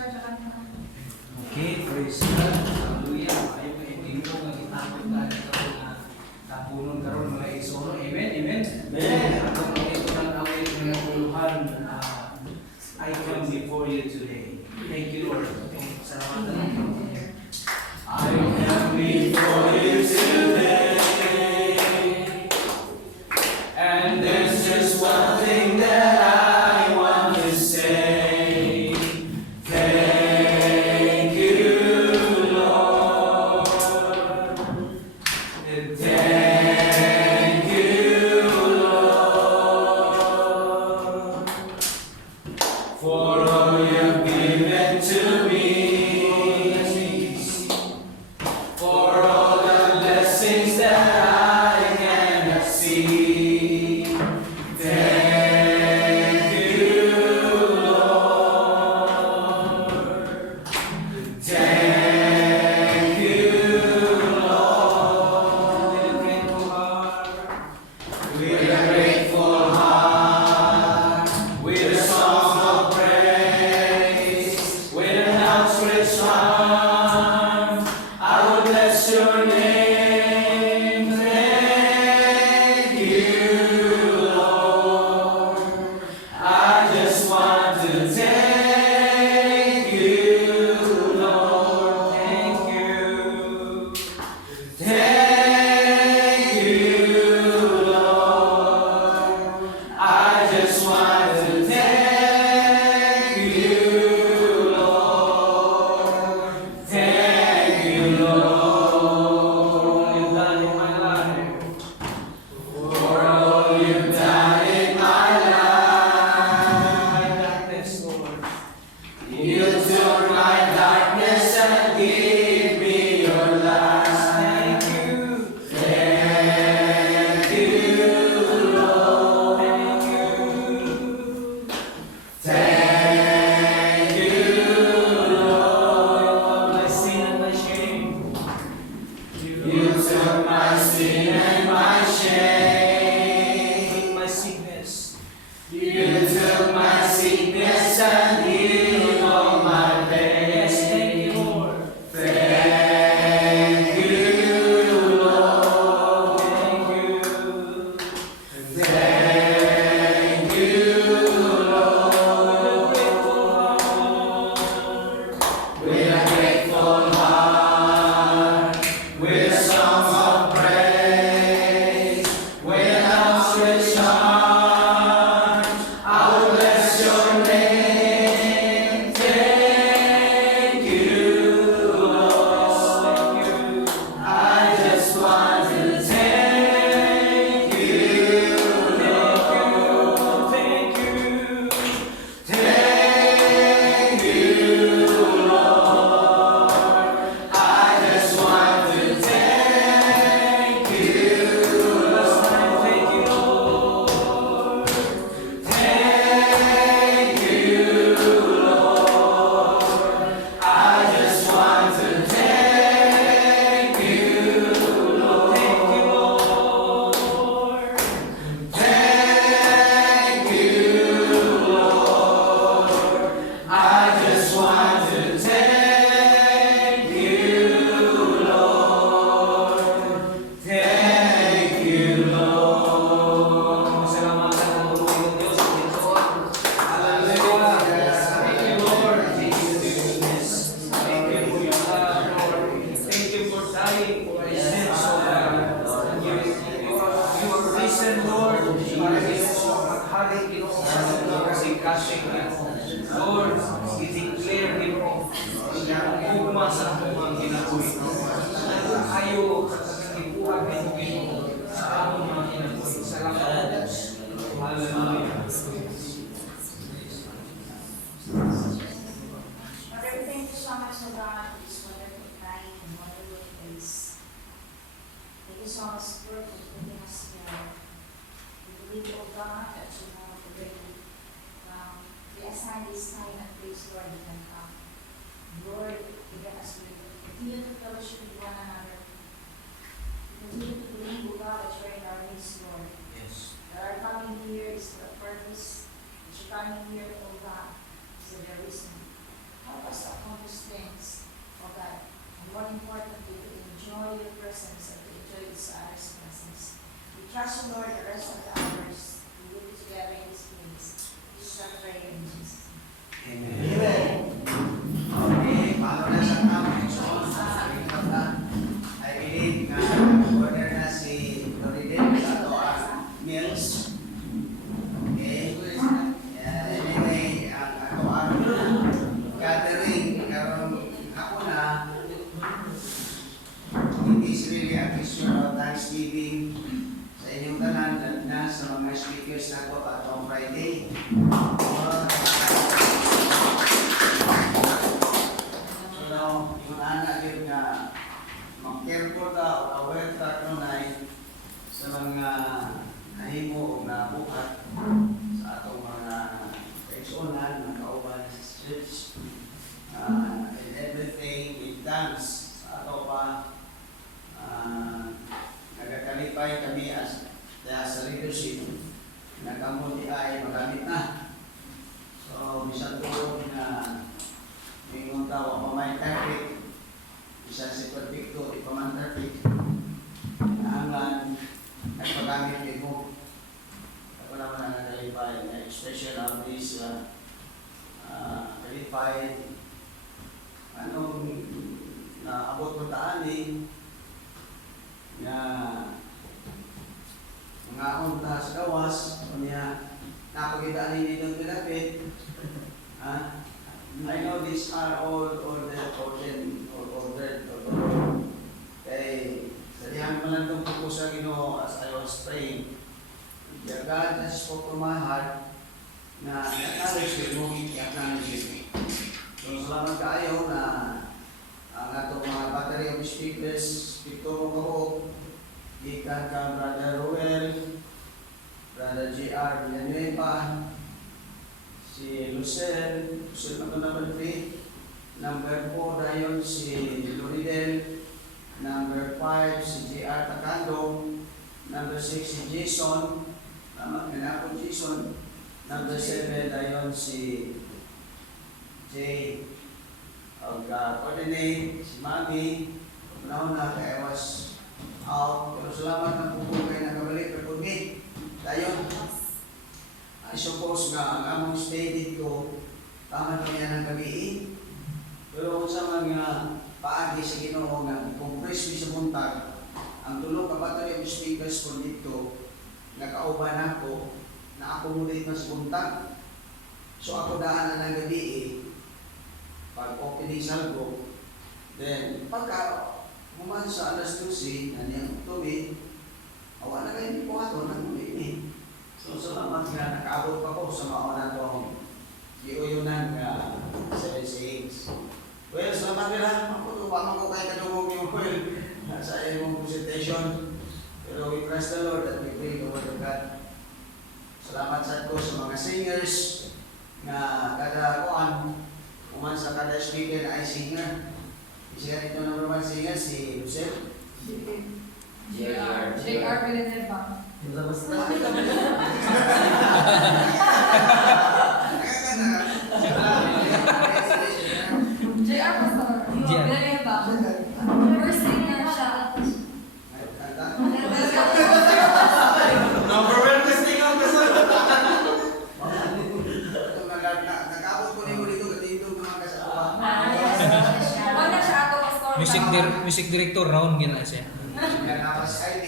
Okay, praise God. Hallelujah. Ayaw ka itinto nga gitakot na tapunon karon mga isoro. Amen. Amen. Amen. Atong ito ng away ng puluhan. I come before you today. Thank you, Lord. Salamat na. I come before you today. And there's just one thing that I want to say. Thank you, Lord. Thank you, Lord, for all you've given to me. For all the blessings that I cannot see. Thank you, Lord. Thank you, Lord. With a grateful heart, with a song of praise, with an outstretched arm, I will bless your name. Thank you, Lord. I just want to thank you, Lord. Thank you. Thank you, Lord. I just want to thank you, Lord. Thank you, Lord. You've done in my life. For all you've done in my life. Darkness, Lord. You took my darkness and gave me your light. Thank you. Thank you, Lord. Thank you. Thank you, Lord. My sin and my shame. You took my sin and my shame. My sickness. You took my sickness and healed all my pain. Yes, thank you, Lord. Thank you, Lord. Thank you. Thank you, Lord. With a grateful heart, with a song of praise, with an outstretched arm, I will bless your name. Thank you, Lord. I just want to thank you, Lord. Thank you. Thank you, Lord. I just want to thank you, Lord. Thank you, Lord. Thank you, Lord. I just want to thank you, Lord. Thank you, Lord. Thank you, Lord. I just want to thank you, Lord. Thank you, Lord. Salamatan ang Panginoon Diyos. Hallelujah. Thank you, Lord. Thank you for your goodness. Thank you for your love, Lord. Thank you for dying for our sins, O God. You are risen, Lord. Para Ginoo, maghalik Ginoo sa mga kasing-kasing Ginoo. Lord, i-declare Ginoo ang ugma sa among mga kinabuhi. Ayo ibuhat mo Ginoo sa among mga kinabuhi. Salamat. Hallelujah. Father, we thank you so much, O God, for this wonderful night and wonderful place. Thank you so much, Lord, for putting us here. We believe, O God, that you have already reassigned this time and place, Lord, we can come. Lord, give us to continue to fellowship with one another. Continue to believe, O God, that you're in our midst, Lord. Yes. That our coming here is for a purpose. That you're coming here, O God, is the very reason. Help us So now, yung anak yun nga, mag-careful ka o aware ka kanunay sa mga nahimo o nabuhat sa atong mga kaigsuonan, mga kauban sa streets, in everything with thanks sa ato pa. Nagakalipay kami as sa leadership na kamo di ay magamit na. So, bisan tuod na mingon tawa pamay traffic, bisan si Perfecto, di paman traffic, naanglan, nagpagamit din mo. Ako naman ang nakalipay, na special on this kalipay, anong naabot ko taani, na mga unta sa gawas, kunya napagita ni nitong pinapit. I know these are all ordered. Kay salihan mo lang itong pupo sa Ginoo as I was praying. Dear God, just spoke to my heart na i-acknowledge mo, i-acknowledge mo. So salamat kaayo na ang atong mga battery of speakers, Victor Mokabo, ikan ka Brother Ruel, Brother J.R. Villanueva, si Lucel number 3, number 4 dayon si Loridel, number 5 si J.R. Takando, number 6 si Jason, Jason, number 7 dayon si J. Coordinate, si Mami, panahon na kaya I was out, pero salamat ng pupugay na kabalik na pagmi. Dayon, I suppose nga ang among stay dito, tama na yan ang gabi. Pero sa mga paagi sa Ginoo nga, compress mi sa buntag, ang tulong kapatid ng speakers ko dito, nagkauban ako, na-accommodate na sa buntag. So ako daan na ng gabi pag opening salvo, then pagka muman sa alas 12, naniyang tubig, awa na kayo hindi po ato ng tubig. So salamat nga nakaabot pa po sa mauna tong giuyunan nga 7 sayings. Well, salamat nila. Makutupaman ko kay kadungog yung well sa iyong presentation. Pero we trust the Lord that we pray the word of God. Salamat sa ko sa mga singers nga kada kuan uman sa kada speaker ay singer. Isa ito number 1 singer si Lucel. J.R. Villanueva. J.R. Pastor. Villanueva. First singer siya. Number 1 testing out kasi. Nag-abot ko nimo dito dito mga kasama. Wala siya ako, Pastor. Music director raon gina siya. Napas ID,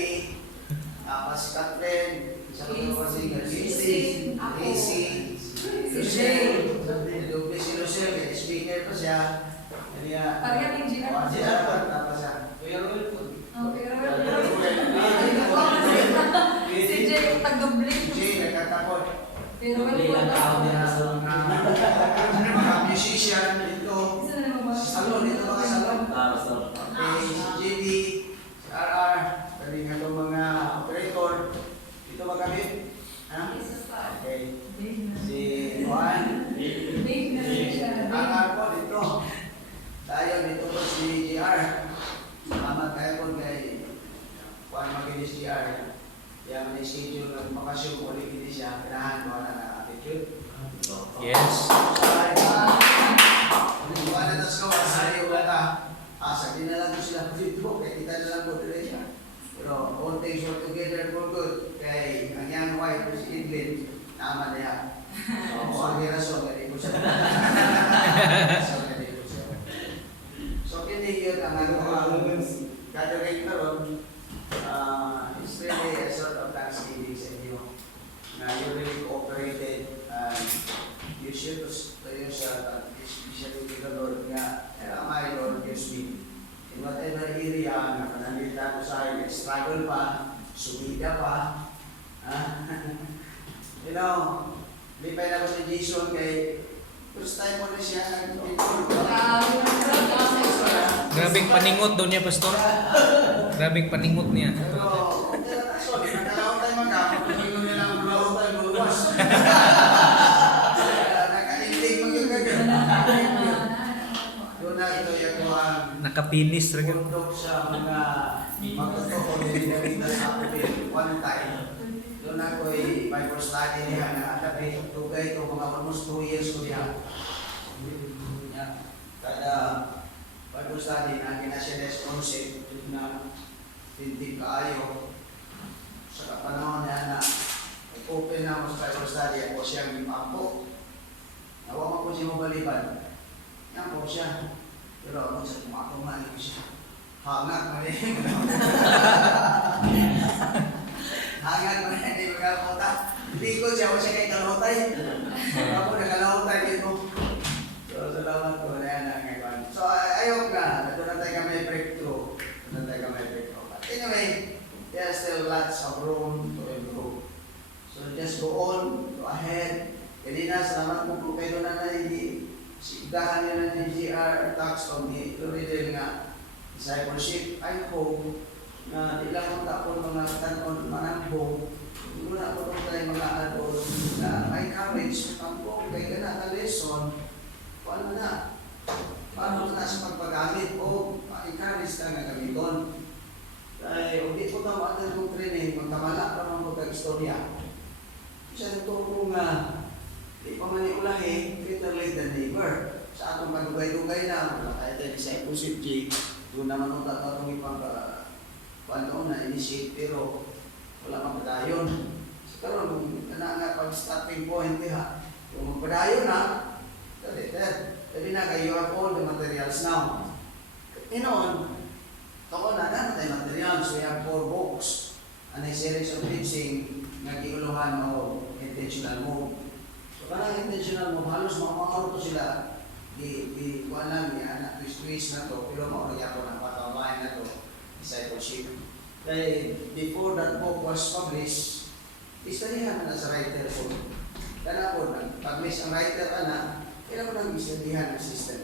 napas Catherine, isa pa ito kasi JC, Si Jay. Doble si Lucille, speaker pa siya. Parang yung J.R. Tapos siya. Kuya Roel po. Si Jay yung tag-doble. Jay, nagkatapon. Pero wala po. Mga musician dito. Isa na naman ba? Salon, dito mga salon. Si JD, si RR, kami nga itong mga operator. Dito ba kami? Ha? Okay. Si Juan. Dave na rin siya. RR po dito. Tayo dito po si JR. Salamat kayo po kay Juan Maginis JR. Kaya may schedule ng bakasyon ko ulit hindi siya. Pinahan mo na attitude. Yes. Buwan na tas kawas, sayo ka ta. Asa, di na lang ko sila dito, kaya kita na lang ko dito siya. Pero all things work together for good. Kay ang young wife si Edlin, naman niya. So, kung ang rason, hindi ko siya. So, hindi yun ang gathering na ron. It's really a sort of thanksgiving sa inyo na you really cooperated and you should tayo sa especially to the Lord nga my Lord gives me in whatever area na panandita ko sa akin, struggle pa, subida pa. You know, Lipay na ko si Jason kay first time mo na siya Grabing paningot daw niya, Pastor. Grabing paningot niya. Pero, sorry, nakalaw tayo magkakapunod nyo lang ang blaw tayo luwas. Nakaintig mo yung gagawin. Doon na ito yung kuhaan. Nakapinis rin. Pundok sa mga magtotoo nililita sa ako one time. Doon ako'y Bible study niya na dapat tugay ito mga almost 2 years ko niya. Kada Bible study na kinasides concept na tindig kaayo sa kapanahon niya na open na mo sa Bible study ako siyang impakto. Nawa mo ko siya mabaliban. Yan po siya. Pero ako sa kumakuman ko siya. Hangat mo rin. Hangat mo rin. Hindi ko kalamuta. Hindi ko siya. Ako siya kay kalutay. Ako nakalutay dito. So, salamat ko na yan ang ngayon. So, ayok na. Ito na tayo may breakthrough. But anyway, there's still lots of room to improve. So, just go on. Go ahead. Kanina, salamat po kayo na hindi sigdahan nyo na ni GR talks on the Loridel nga discipleship. I hope na ilang tapon mga tanon manambong muna po tayo mga adult na may courage tampong kay gana na lesson paano na sa pagpagamit o ma-encourage ka nga gamiton. Dahil hindi po ito maatal kong training magkamala pa mga pagkag-istorya. Kasi ito kong di pa man iulahi, greater late than neighbor. Sa atong panugay-dugay na, wala tayo tayo discipleship G, doon naman nung tatatong ipang paano na initiate, pero wala kang padayon. So, karoon, nga pag-starting point, kung magpadayon na, sabi na kayo, you have all the materials now. Inoon, taon na tayo materials, we have 4 books, and a series of teaching, nag-iuluhan o intentional move. So, parang intentional mo, halos makamaroto sila, kuha lang niya, na twist-twist na to, pero mauraya ko ng patawain na to, discipleship. Dahil before that book was published, istadihan na sa writer po. Kaya po, nag-publish ang writer kailan ko nang istadihan ang system.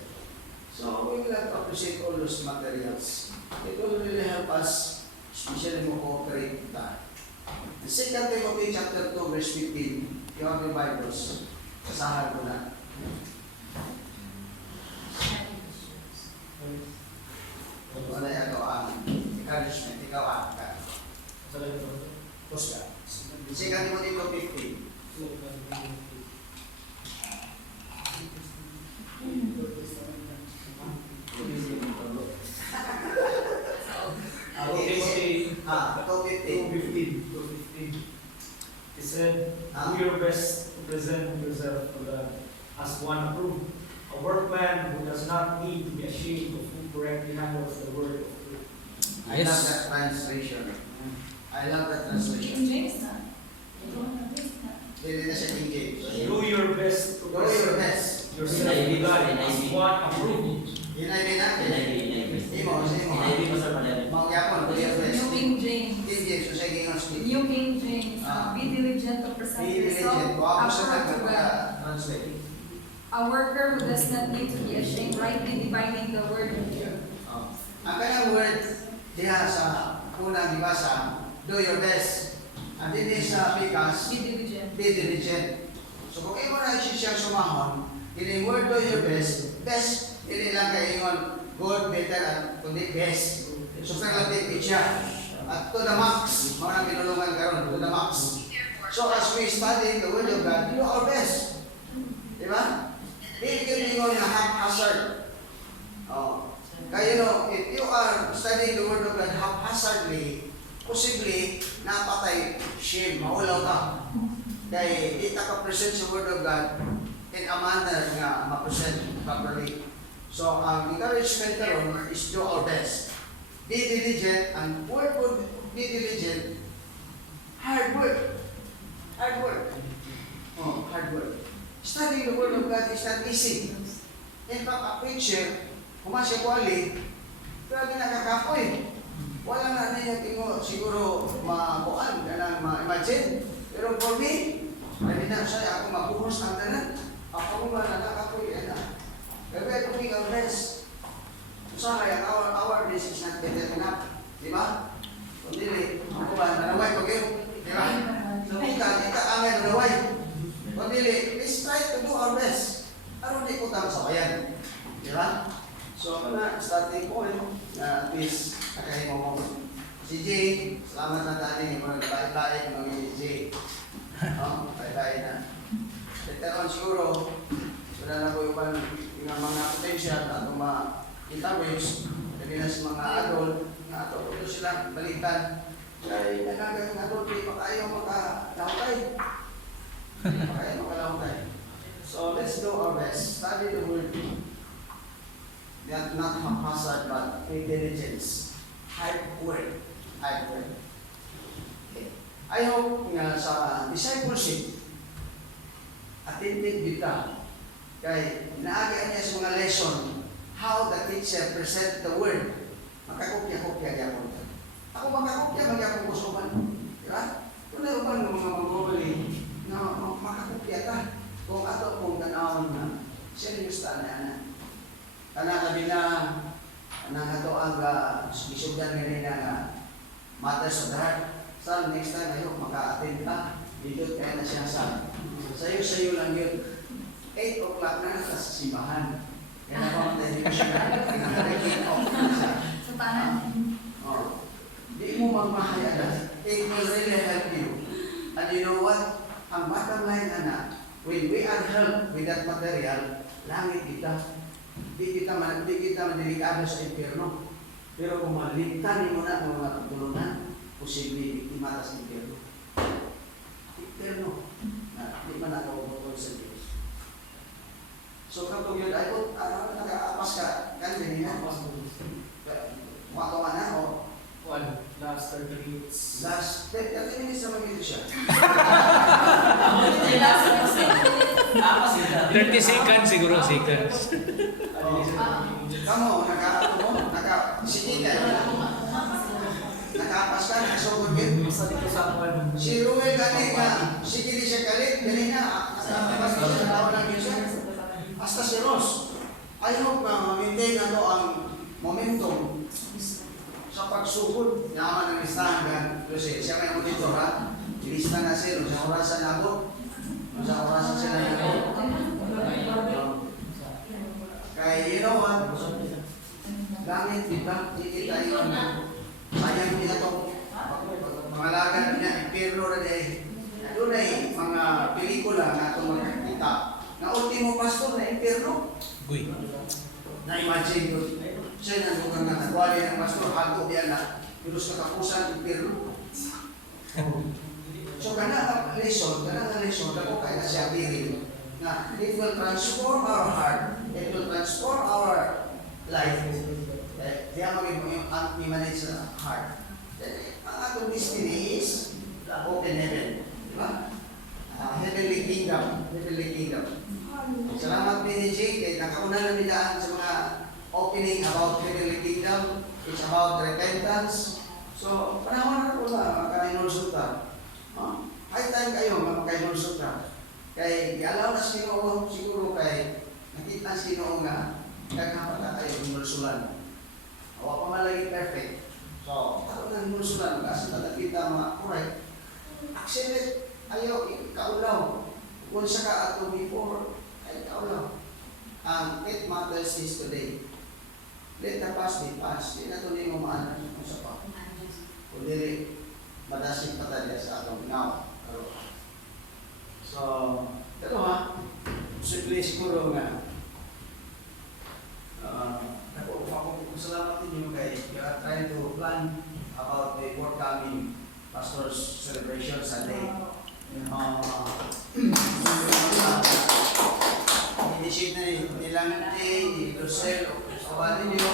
So, we will have to appreciate all those materials. It will really help us, especially mo cooperate tayo. The 2 Timothy chapter 2, verse 15, you have the Bibles. Kasahan ko na. Wala yan ito ang encouragement. Ikaw ka. Tapos ka. 2 Timothy 2:15. Timothy 2:15. 2:15. He said, do your best to present yourself to God as one approved, a workman who does not need to be ashamed of who correctly handles the word of truth. I love that translation. I love that translation. King James na. Hindi na siya King James. Do your best to Do your best. yourself to God as one approved. Hinay na. Imo. Mga yapon, do your best. New King James. King James, so siya gingon speak. New King James. Be diligent to present Be yourself diligent. Kung ako siya approved to God. nag-translate. A worker who does not need to be ashamed, rightly dividing the word of truth. Ang kanyang word diha sa unang dibasa, do your best. Ang din sa Pikas, Be diligent. be diligent. So kung imo na siya sumahon, kini word do your best, best, hindi lang kayo ingon, good, better, at kundi best. So superlative siya. At to the max, mga pinulungan karon to the max. So as we study the word of God, do our best. Di ba? Hindi kayo ingon na haphazard. Oh. Kaya if you are studying the word of God haphazardly, possibly napatay shame, maulaw ka. Dahil di ka present sa word of God in a manner nga ma-present properly. So, ang encouragement karon is do our best. Be diligent, and word would be diligent. Hard work. Hard work. Oh, hard work. Studying the word of God is not easy. In fact, a preacher, kumasya kwali, pero ginagakapoy. Wala na niya tingo siguro mabuan, na ma-imagine. Pero for me, Pwede na siya, ako mabuhos ang tanan. Ako ba na nakapoy, Pero ito being our best. So, kaya our best is not better enough. Di ba? Kundi, ako ba, nanaway ko kayo. Di ba? So, kita angay nanaway. Kundi, let's try to do our best. Ano di ko tama sa bayan. Di ba? So, ako na, starting point na at least, nakahin mo mo. Si Jay, salamat na tani, mga mga Jay. Bye-bye na. Later on siguro, wala na po yung mga potential at mga interviews, lagi na sa mga adult, na ito sila balikan. Kaya nagagang adult, di pa kayo makalawtay. Di pa kayo makalawtay. So let's do our best. Study the word. Not haphazard, but intelligence. High word. High word. Okay. I hope nga sa discipleship, attentive kita. Kaya naagyan niya sa mga lesson, how the teacher present the word. Makakopya-kopya niya po. Ako makakopya, magyapong kusuban. Di ba? Kung na ba ng mga magobali na makakopya ta, kung ato kung tanawin na, seryosta na. Kanakabi na, ato ang isugdan nila na matters of the heart. So, next time ayo maka-attend ka, dito kaya na siya sa sayo lang yun. 8 o'clock na sa simbahan. Kaya na pa matay dito siya. Sa tanan. Di mo magmahayag. It will really help you. And you know what? Ang bottom line, anak, when we are helped with that material, langit kita. Di kita madelikado sa impyerno. Pero kung maligtanin mo na ang mga pagtulungan, posible biktima sa impyerno. Impyerno. Di man nakaubuton sa Diyos. So kapag yun ay po, nag-aapas ka, ganyan niya. Makato ka na o? Last 30 minutes. Last 30 minutes na mag-ito siya. 30 seconds siguro, seconds. Kamu, sige kayo. Nakaapas ka, nakasugod yun. Si Ruel gani nga, sige di siya galit, gani nga, basta siya, tao lang yun siya. Hasta si Ross. I hope na maintain na to ang momentum sa pagsugod. Yaman ang listahan ka. Kasi siya may monitor ha. Ilista na sila sa orasan na ako. Sa orasan sila na ako. Kaya you know what? Langit, di ba? Kikita yun. Sayang nila ito. Mga lagan niya, impirno rin eh. Doon ay mga pelikula na ito magkakita. Na ultimo pastor na impirno. Uy. Na-imagine yun. Siya nandungan na nagwali ng pastor, hago yan na pilos katapusan, impirno. So, kanang lesson, ako kaya na siya birin. Na it will transform our heart, it will transform our life. Kaya maging mo yung i-manage sa heart. Ang atong destiny is the open heaven. Diba? Heavenly kingdom. Heavenly kingdom. Salamat PDJ, kaya nakauna na nilaan sa mga opening about heavenly kingdom. It's about repentance. So, panahon na po na makainulsot ka. High time kayo, makainulsot ka. Kaya alaw na siguro kay nakita sino nga nagkapata kayo inulsulan. Awa pa malagi perfect. So, karoon ng inulsulan, kasi nakita mga correct. Accelerate, ayaw, kaulaw. Kung sa ka ato before, ay kaulaw. It matters is today. Let the past be past. Di na ito niyo maanan kung sa pa. Kung dili, madasig patalya sa atong now. So, pero ha, simple siguro nga, ako salamat ninyo kay you are trying to plan about the forthcoming pastor's celebration Sunday. Initiate na nilang ni Lucel, kawan ninyo,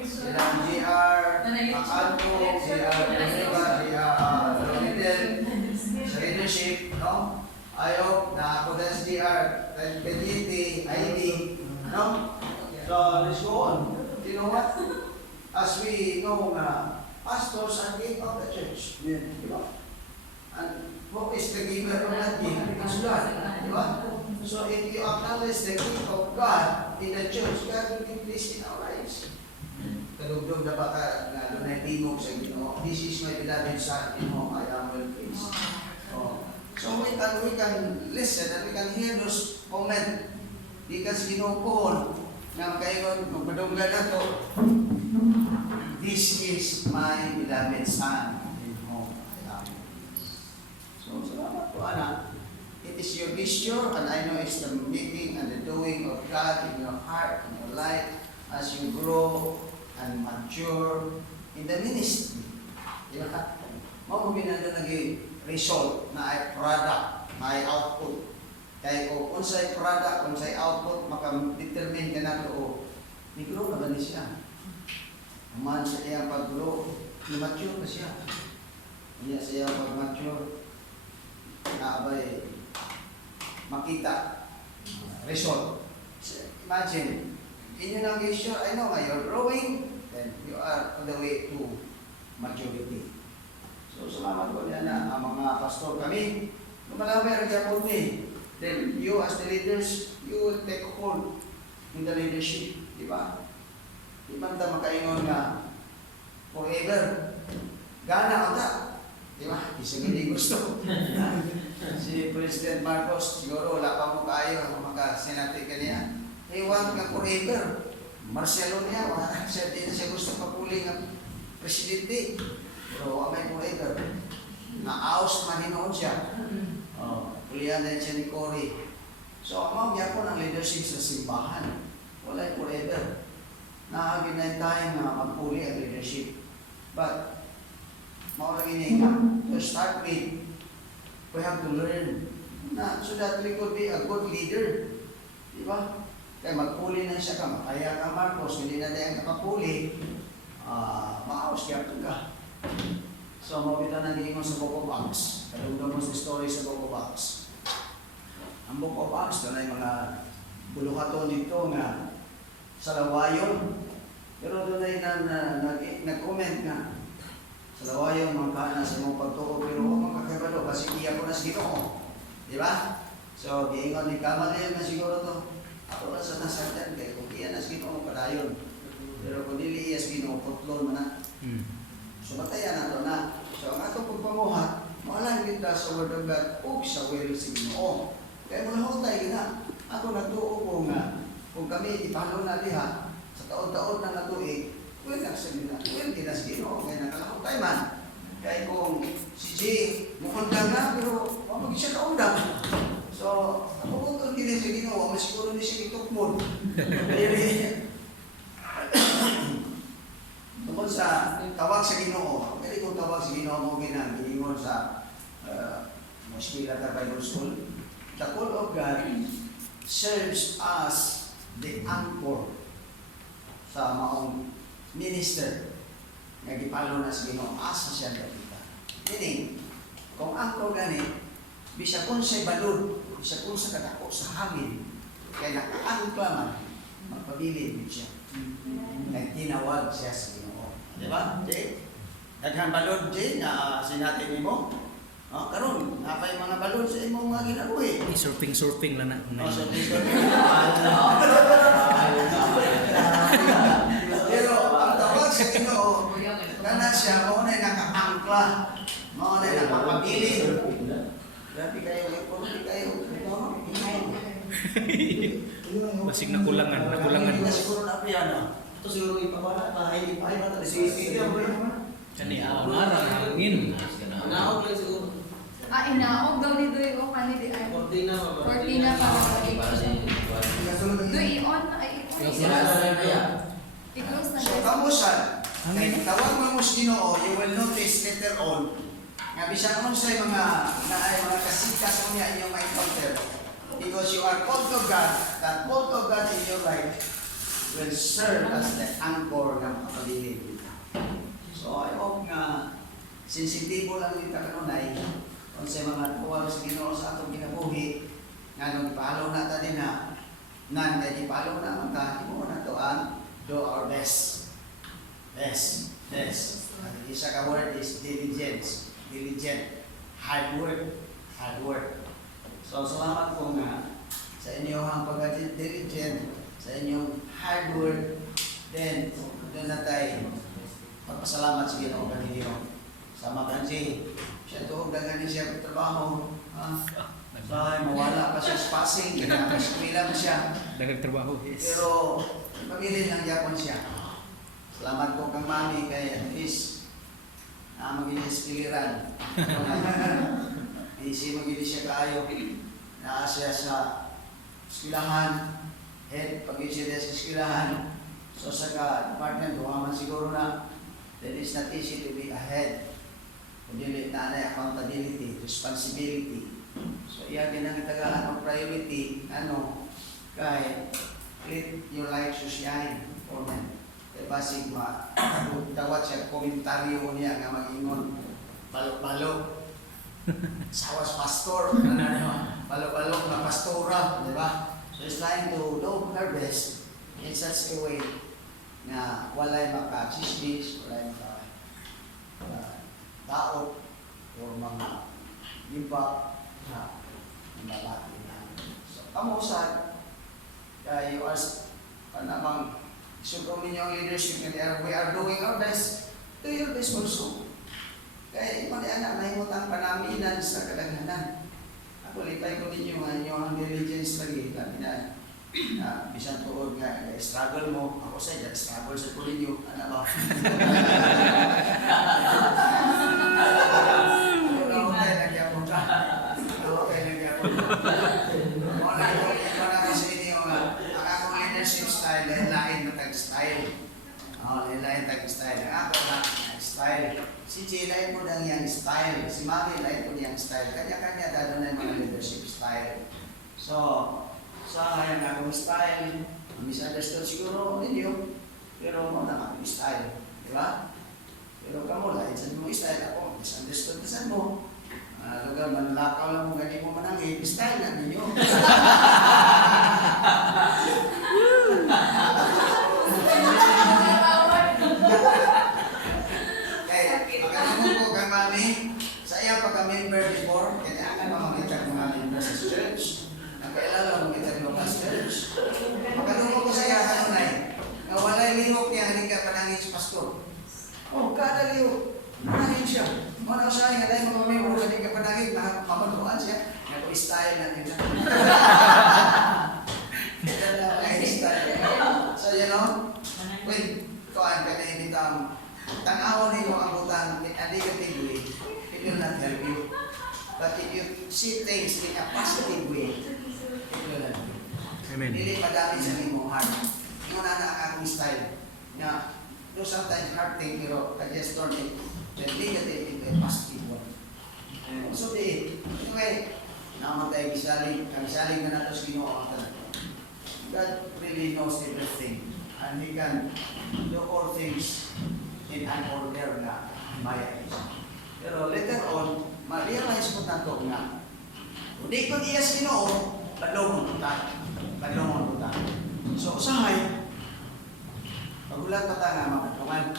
nilang JR, Makalpo, JR Viva, JR Rodel, sa leadership, no? I hope na ako na SDR, pendiente, ID, no? So, let's go on. You know what? As we know na pastors are gate of the church. Diba? And who is the giver of that gift? It's God. Di ba? So if you acknowledge the gift of God in the church, God will be pleased in our lives. Kadugdog na ba ka na doon ay tingog sa Ginoo? This is my beloved Son, in whom I am well pleased. Oh. So we can listen and we can hear those comments. Because Ginoo po, nga kayo magpadunggan na to, this is my beloved Son, in whom I am well pleased. So salamat po, anak. It is your gesture, and I know it's the making and the doing of God in your heart, in your life, as you grow and mature in the ministry. Di ba ka? Mao mo ginando naging result na ay product, na ay output. Kaya kung unsay product, unsay output, maka-determine ka na o ni-grow na ba ni siya? Naman sa iyang pag-grow, ni-mature na siya. Niya sa iyang pag-mature, naabay makita result. So, imagine, in your gesture, I know you're growing, then you are on the way to maturity. So, salamat po niya na ang mga pastor kami, lumalaway ang po ni. Then, you as the leaders, you will take hold in the leadership. Di ba? Di ba na makaingon nga forever? Gana o ta? Di ba? Isa hindi gusto. Si President Marcos, siguro wala pa mo kayo makasenate ka niya. Iwan ka forever. Marcelo niya, wala siya, di na siya gusto papuli ng presidente. Pero wamay forever. Na-aus maninoon siya. Pulihan na siya ni Cory. So, mamaya po ng leadership sa simbahan. Wala forever. Nakagin na yung time na magpuli ang leadership. But, maulagin niya, to start with, we have to learn na so that we could be a good leader. Di ba? Kaya magpuli na siya ka, makaya ka Marcos, hindi na dahil nakapuli, maawas kaya ka. So, mabita na hindi mo sa Book of Acts. Kalugdan mo sa story sa Book of Acts. Ang Book of Acts, ito na yung mga bulukaton dito nga sa lawayon. Pero doon ay nag-comment nga. Sa lawayon, mangkana sa mong pagtuo, pero huwag makakabalo kasi iya ko na sa Ginoo. Di ba? So, giingon ni Kamalian na siguro to. Ako na sa nasaktan kay kung iya na sa Ginoo, padayon. Pero kung dili iya sa Ginoo, putlon mo na. So, matayan na to na. So, ang atong pagpamuhat, maalang kita sa Word of God o sa will sa Ginoo. Kaya mga hutay na, ako natuo ko nga, kung kami ipalo na diha, sa taon-taon na natuig, well, nagsabi na, well, kinasgin o, kaya nakalakotay man. Kaya kung si Jay, mukundang na, pero mapag siya kaundang. So, ako kung kung kinasgin o, masiguro ni siya itukmod. Tungkol sa tawag sa Ginoo, kaya kung tawag sa Ginoo mo ginagalingon sa Moskila ta Bible School, the call of God serves as the anchor sa maong minister nga gipalo na sa Ginoo asa siya dapita. Meaning, kung anchor gani, bisa kung sa'y balod, bisa kung sa kadako sa hangin, kaya naka-angkla man, magpabilin siya. Kaya tinawag siya sa Ginoo. Di ba, Jay? Daghan balod, Jay, na sinatin mo. Karon, napay mga balod sa imong mga ginabuhi. Surfing lang na. Pero ang tawag sa Ginoo, kana siya, maunay naka-angkla, maunay nakapabilin. Grabe kayo, grabe kayo. Basig nakulangan. Hindi na siguro na piyano. Ito siguro ipawala, ay mata sisi Kani marang hangin. Naog lang siguro. Inaog daw ni Doy o kanidi ay. Cortina Cortina para Doy on ay i-close na So, guys. kamusan? Kaya tawag mo sa Ginoo, you will notice later on, nga bisan mo sa mga kasikas mo niya inyong ma-encounter. Because you are called to God, that called to God in your life will serve as the anchor ng kapabilin kita. So, I hope nga sensitibo lang kita kanunay kung sa mga tuwag sa Ginoo sa atong kinabuhi nga nung ipalo na ta din na nan kay ipalo na ang kahimo na to ang do our best. Best. Ang isa ka word is diligence. Diligent. Hard work. hard work. So, salamat po nga sa inyong pag-diligent, sa inyong hard work, then, doon na tayo magpasalamat sa Ginoo kaninyo. Sa Makanji, siya doon dagan siya trabaho. Bahay, mawala pa siya sa passing, kinakaskwila mo siya. Daghang trabaho. Pero, pamilya lang yapon siya. Salamat po kang mami kay at least magilis piliran. Isi magilis siya kaayo. Naa siya sa skilahan, head pag-isip sa skilahan. So sa department, huwaman siguro na that is not easy to be ahead. Kundi na accountability, responsibility. So iya ginangitagaan ng priority, kay let your life to shine for them. Kaya basig dawat siya komentaryo niya nga mag-ingon, balok-balok. Sawas pastor, balok-balok na pastora, di ba? So it's trying to do her best in such a way na walay maka-chismis, walay maka-taot, or mga iba na nabati na. So, kamusad, kaya you ask, panamang isugong ninyo ang leadership nga we are doing our best, do your best also. Kaya ipang anak, mahimutang panaminan sa kadaghanan. Ako, lipay ko ninyo nga inyong diligence lagi, kami na bisan tuod nga, struggle mo, ako sa struggle sa pulinyo, anak ba? Si Jay, lain po lang yung style. Si Mami, lain po yung style. Kanya-kanya dado na yung mga leadership style. So, sa yung akong style, misunderstood siguro ninyo, pero mo na akong style. Di ba? Pero kamo, lain sa mo style ako, misunderstood na sa mo. Lugar, manlakaw lang mo, gani mo manangin, style na ninyo. Sa iya pagka-member before, kailangan mamangitag mga member sa church. Nagkailangan mamangitag mga sa church. Pagkalungo ko sa iya, na walay lihok niya, halika panangin si pastor. Oh, kada lihok, panangin siya. Mga usahin, halay mga member, halika panangin, mamaluan siya. Nako-style natin siya. So, you know, when kuhaan ka na initang tanawan ninyo ang butang, hindi ka tigwi, it will not help you. But if you see things in a positive way, it will help you. Amen. Dili madami sa nimo heart. Ingon na ang akong style. Na, do sometimes hard thing, pero I just turn it the negative into a positive one. So, anyway, naman tayo gisaling na nato sa Ginoo ang tanan. God really knows everything. And He can do all things in an order na maya is. Pero later on, ma-realize ko na ito nga. Hindi ko iyas Ginoo, padlongon po ta. So, usahay, pagulang pa ta nga mapadlongan.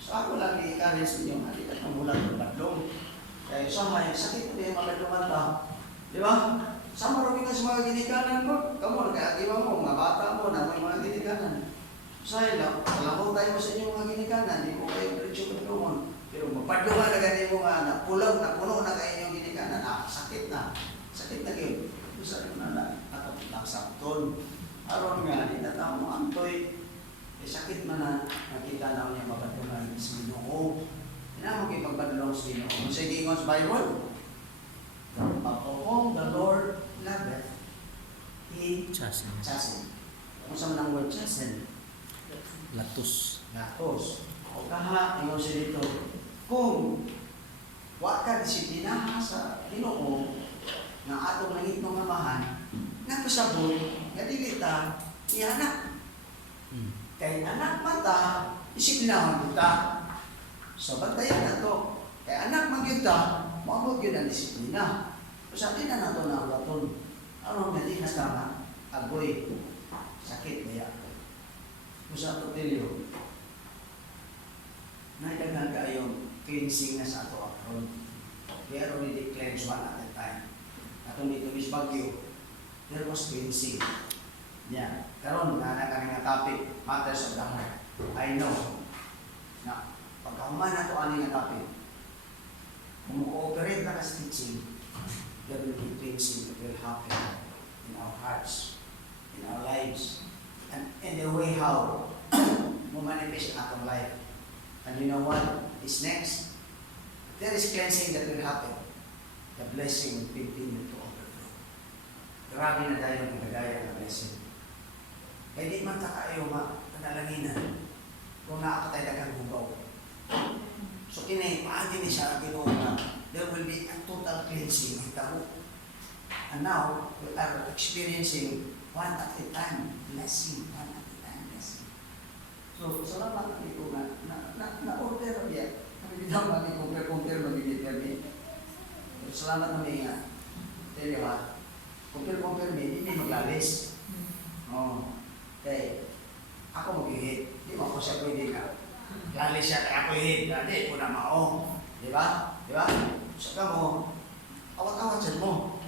So, ako lang i-encourage ninyo, hindi ka pagulang po padlong. Kaya usahay, sakit na yung mapadlongan ta. Di ba? Sama rin nga sa mga ginikanan mo. Kamu, nagkaagiwa mo, mga bata mo, na may mga ginikanan. Usahay lang, alam tayo sa inyo mga ginikanan, hindi mo kayo diretso padlongon. Pero mapadlongan na ganyan mo nga, na puno na kayo yung ginikanan. Sakit na yun. Usahay mo na at nagsakton. Aron nga, di na tao mo antoy. Sakit man na, nakita na niya mapadlongan sa Ginoo. Hindi na mo kayo magpadlong sa Ginoo. Kung sa gingon sa Bible, of whom the Lord loveth, He chasten. Kung saan ng word chasten? Latos. O kaha, ingon siya dito, kung wa ka disiplina sa Ginoo na atong langit ng amahan, napasabot, nga dili ta, ni anak. Kay anak mata, disiplinahan mo ta. So, bantayan na to. Kay anak magyuta, maabot yun ang disiplina. So, sa atin na nato na ulaton. Ano nga di nasama? Agoy. Sakit niya. Kung sa ito tilyo, naidaghan ka yung cleansing na sa ato akron. Kaya rin i-cleanse man natin time. Atong dito is Baguio, there was cleansing. Yeah. Karon na kami nga topic, matters of the heart. I know na pagkahuman na ito ani nga topic, kung mo-cooperate na sa teaching, there will be cleansing that will happen in our hearts, in our lives, and in the way how mo manifest in our life. And you know what is next? There is cleansing that will happen. The blessing will continue to overflow. Grabe na tayo ng nagaya ng blessing. Kaya di man kayo manalaginan kung nakakatay na kang hugaw. So paagi ni siya Ginoo na there will be a total cleansing of the hope. And now, we are experiencing one at a time blessing, one at a time blessing. So, salamat kami ko na-order niya. Kami bitaw mali compare magigit kami. Salamat kami nga. Tell you what, compare me, hindi maglalis. Oh. Okay. Ako mag-hit. Di mo ako siya pwede ka. Lalis siya kaya ako hit. Hindi ko na mao. Di ba? Di ba? Saka mo, awat-awat siya mo.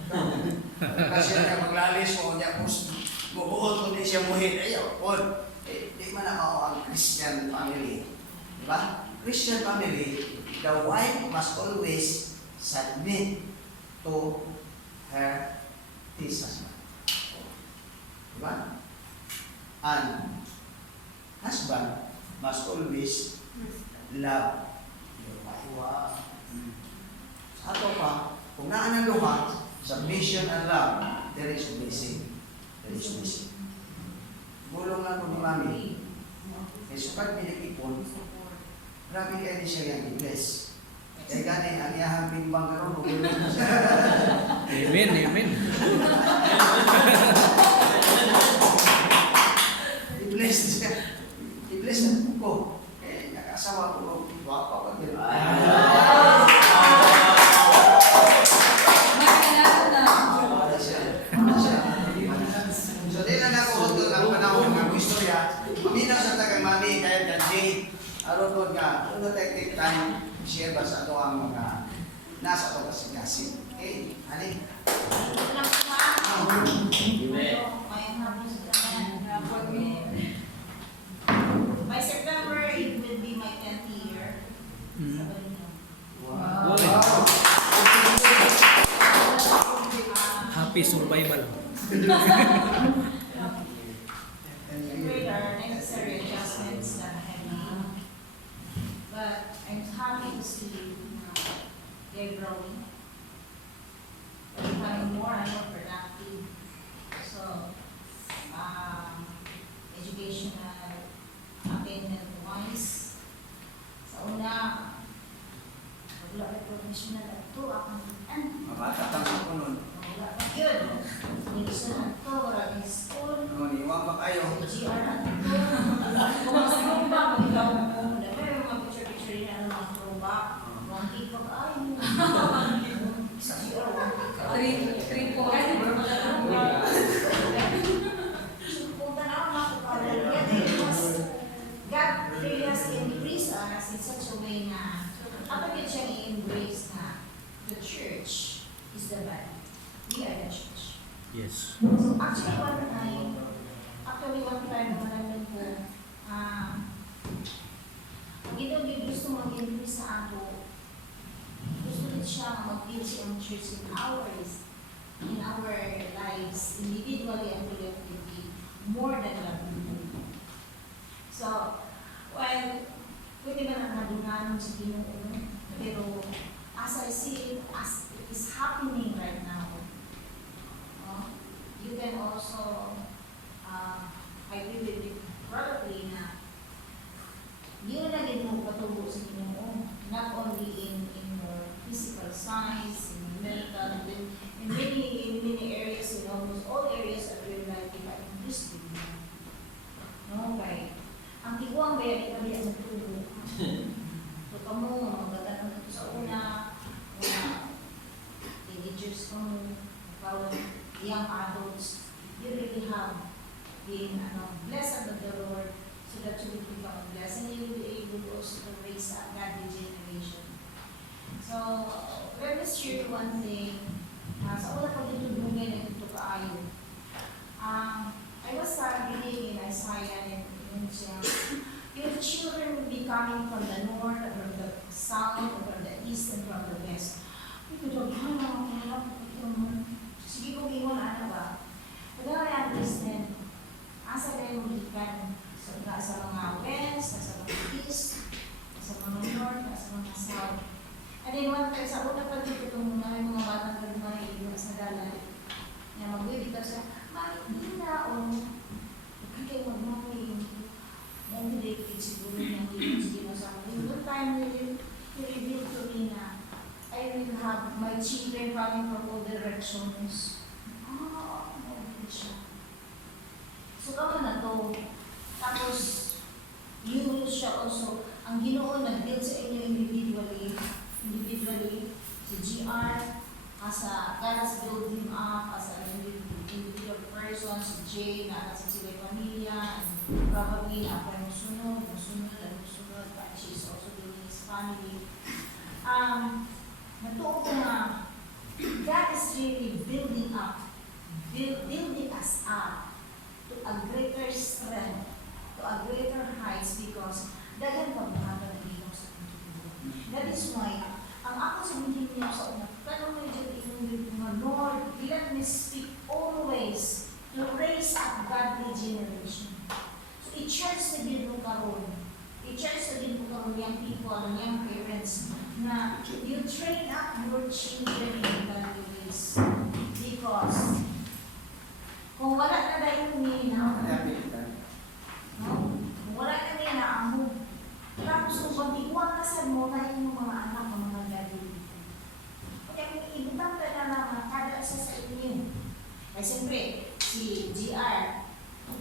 Kasi niya maglalis mo, niya bubuhot kung di siya muhit. Ayaw, po. Di man ako ang Christian family. Di ba? Christian family, the wife must always submit to her husband. Di ba? And husband must always love your wife. Wow. Sa ato pa, kung naan ang luha, submission and love, there is blessing. There is blessing. Bulong lang ko ni Mami. Eh, sukat pinag-ipon, grabe kayo di siya yung i-bless. Kaya gani, ang iyahang bimbang karoon, bulong na siya. Amen, amen. I-bless siya. I-bless na ko. Eh, nakasawa ko, wapa pa din. Makakilala na. Wala siya. Wala siya. So, di na nakuhutol ang panahon ng istorya. Maminaw sa tagang Mami, kaya ka Jay. Aron doon nga, kung na-take time, share ba sa ito ang mga nasa ito kasi okay, honey? By September, it will be my 10th year. Mm. Sa Balino. Wow. Happy survival. Siyempre, there are necessary adjustments that I have made. But I'm happy to see they're growing. They're becoming more and more productive. So, educational attainment-wise, sa una, wala ka professional at ito, akong Mabata pa sa kunon. wala pa yun. Nilisan at ito, wala school, Iwan ba kayo? GR at ito. Kung sa rumba, mag-ikaw mo, dahil may mga picture-picture rin na mga throwback. Mga tiktok, ay, sa GR, mga tiktok. 3 po. Punta na ako mga kapatid. God really has increased us in such a way na kapag yun siyang i-embrace na the church is the body. We are the church. Yes. So actually one time malaman ko, ang ito gusto mag-increase sa ato, gusto rin siya mag-build siya ang church in our lives, individually and collectively, more than love. So, well, pwede ba na madunganon sa Ginoo? Pero, as I see it, as it is happening right now, you can also, I agree with you, probably na, yun na din mo patubo sa Ginoo, not only in your physical size, in mental, in many areas, in almost all areas of your life, if I increase with you. No, right? Ang tiguang bayan, ikaw yan natubo. So, kamo, magagano dito sa una, mga teenagers kamo, young adults, you really have been blessed of the Lord so that you will become blessed and you will be able also to raise up godly generation. So, let me share one thing sa una pag itulungin ay ito kaayo. I was reading in Isaiah and yun siya, your children will be coming from the north, from the south, from the east, and from the west. Ito daw, sige kong iwan, ano ba? Kaya yan, listen, asa kayo magikan sa mga west, sa mga east, sa mga north, sa mga south. And then one time, sa una pa dito itong mga batang kalumay, yung sa dalan, na mag-wait ka siya, hindi na, o, huwag kayo mag-mami, yung hindi siguro niya, hindi siguro sa akin. Yung time you revealed to me na, I will have my children coming from all directions. Okay siya. So, kamo na to. Tapos, you will siya also, ang Ginoo nag-build sa inyo individually, si GR, as a, God has built him up as an individual person, si Jay, na sa sila pamilya, and probably after musunod, but she's also building his family. Natuo ko na, God is really building us up to a greater strength, to a greater heights because daghan pa mga nagiging sa pagtutunan. That is why, ang ako sabihin niya sa una, tanong mo dyan yung mga Lord, let me speak always to raise up godly generation. So, i-church na din mo karoon. I-church na din mo karoon yung people, yung parents, na you train up your children in godly ways. Because, kung wala na dahil nina, no? Kung wala na nina, ang tapos kung pag-iguan ka sa mo, tayo yung mga anak, mga gagawin. Kaya kung ibutang ka na naman, kada isa sa inyo. Ay siyempre, si GR,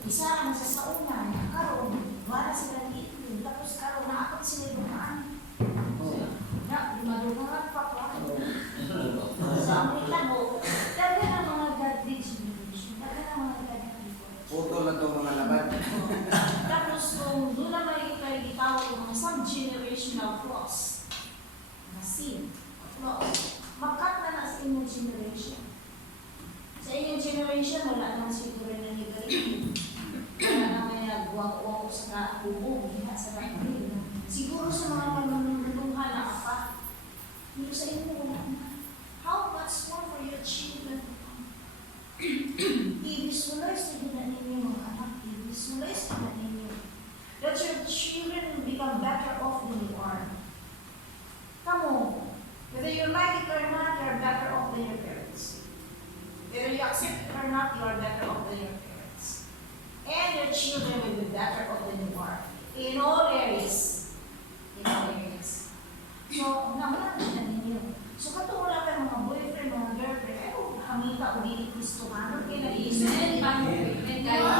isa lang sa sauna, karoon, wala sila dito. Tapos karoon, nakakot sila dumaan. Na, dumadungan pa pa. Sa Amerika mo, daga na mga godly generation, daga na mga godly people. Puto lang itong mga laban. Tapos kung doon na may itawag yung mga sub-generational flaws, na sin, flaws, makat na sa inyong generation. Sa inyong generation, wala naman siguro na negative. Wala naman nagwag-wag sa kubog, sa kakil. Siguro sa mga manunuluhan na apa, hindi sa inyo wala na. How much more for your children to come? I-visualize na ninyo mga anak, i-visualize na ninyo that your children will become better off than you are. Come on. Whether you like it or not, you are better off than your parents. Whether you accept it or not, you are better off than your parents. And your children will be better off than you are. In all areas. In all areas. So, naman na ninyo. So, katulad ng mga boyfriend, mga girlfriend, ay, hamita o dili Kristo ka, ano kinaisip? Amen. Kayo.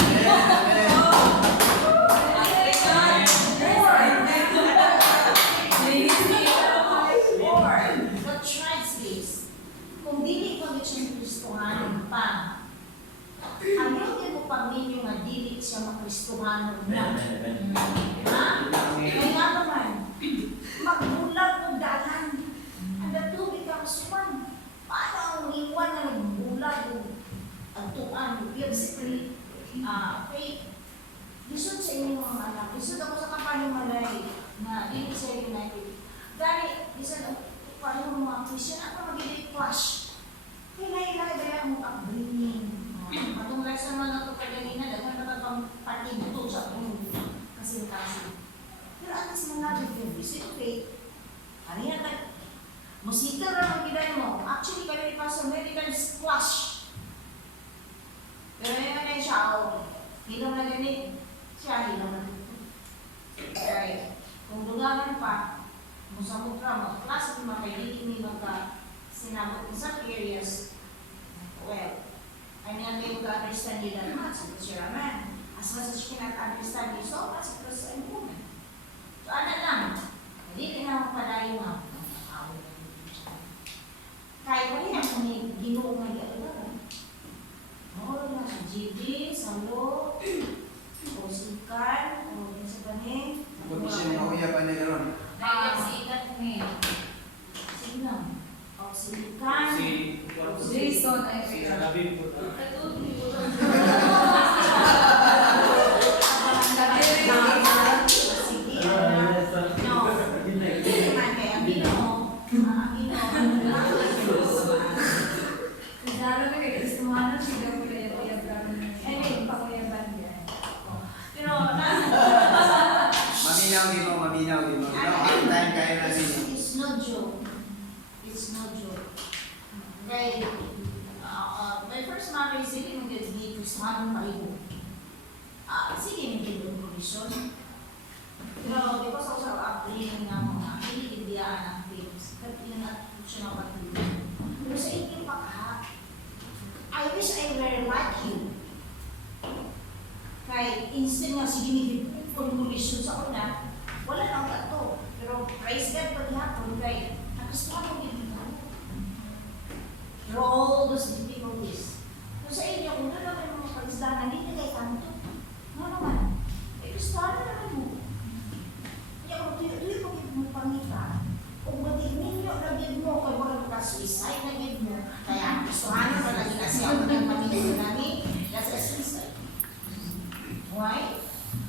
But tries this. Kung dili ko siya Kristohanon pa, ayaw din mo pag ninyo nga dili siya makristohanon na. Ha? Kaya naman, magbulag o dalan. And the two becomes one. Paano ang iwan na nagbulag o agtuan? Basically, faith. Lisod sa inyong mga anak. Lisod ako sa kampanya malay na dili sa United. Dali, lisod ako. Paano mga Christian, ako magiging clash. Kailangan ang upbringing. Atong lesson man ito kaganina, dahil nakapang partibuto sa atong kasing-kasing. Pero at least mga review, is it okay? Ano yan tayo? Musika na mag-iday mo. Actually, kami pa sa American squash. Pero yun na siya, hilaw na ganit. Siya, hilaw na ganit. Kaya, kung dugangan pa, musamudra mo, klase ng mga kaibigan ni mga sinabot in some areas, well, I mean, they would understand you that much because you're a man. As much as you cannot understand you so much because I'm a woman. So, ano lang, hindi ka naman padayo nga. Kaya ko rin ang may ginoo nga yung no, na sa GD, sa lo, o sikan, o sa paning. Kung siya mga uya pa niya ron. Sige lang. O sikan, Si Jason. Lord, I pray. Sige. No. Hindi man kay Amino. Amino. Lalo na kay Kristuhanan, sila ko rin yung Anyway, pakuyaban yan. pero Maminaw din mo. No, ang time kayo na sini. it's no joke. It's no joke. Kay my first marriage, sige mo gani Kristuhanan palibo. Sige mo gani condition. Pero because of our upbringing nga mga pinigibiyaan ng things, yun at siya mapatuloy. Pero sa inyong pagka, I wish I were like you. Kaya instant nga sige ni condition sa una, wala nang ato. Pero praise God paghapon kay nagustuhan mo yun ito. Through all those difficulties. Pero sa inyo, kung ano naman yung mga pag-isdahan, hindi na kayo tanto. Ano naman? Gustuhan na naman mo. Kaya kung tuyo mo mo pangita, kung batig ninyo na gid mo, kaya wala ka suicide na gid mo, kaya gustuhan na lagi kasi ako ng pamilya namin, that's a suicide. Why?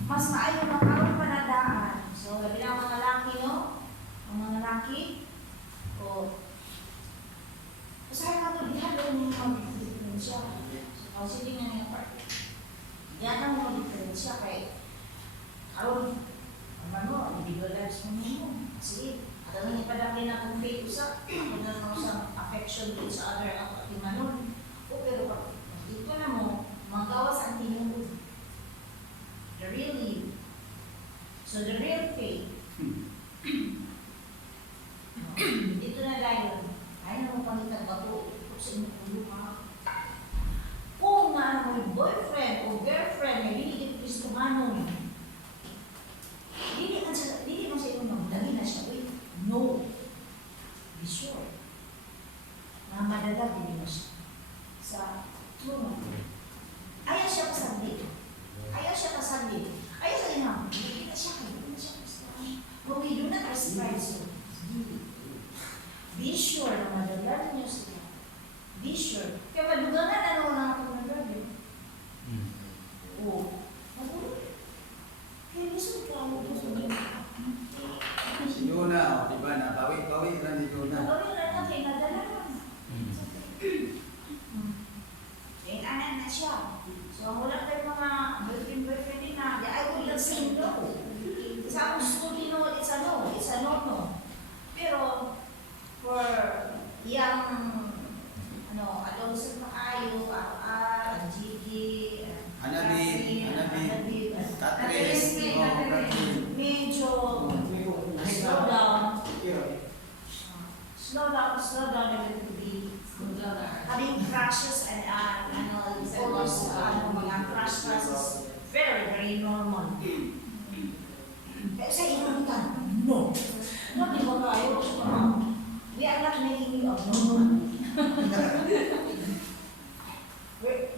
Mas maayo makaroon pa na daan. So, labi na ang mga laki, no? Ang mga laki, usahay ka ito, dihan lang yung mga diferensya. So, sige nga nga part. Diyan ang mga diferensya kay karoon, ano, individualize mo mo. Sige, alam mo, ipadami na kung faith usa, ako na naman sa affection with each other, ako at imanon. O, pero dito na mo, magawas ang tinunod. The real you. So, the real faith. Dito na dahil, kaya na mo pangitag bato, sa inyong ulo ha. Kung na mo boyfriend o girlfriend na hindi Kristuhanon, hindi mo sa inyo magdali na siya, wait, no. Be sure. Na madala din mo siya sa tulungan. Ayaw siya kasabit. Ayaw siya kasabit. Ayaw sa inyo, hindi na siya Kristuhanon. But we do not prescribe so. Be sure na madala niyo siya. Be sure. Kaya madugangan na naman ang ako ng grabe. Oo. Madugangan. Kaya gusto ko ang gusto niyo. Si Yuna, di ba? Bawi lang ni Yuna. Madugangan na lang kaya nadala naman. Kaya anan na siya. So, wala tayong mga boyfriend din na, I would not say no. Sa akong school, you know, it's a no. Pero, for young, adolescent na kayo, Gigi, Hanabi, Catrice, medyo slow down a little bit. Having crushes and almost mga crush is very, very normal. Pero sa inulitan, no. No, di ba kayo? We are not making you abnormal.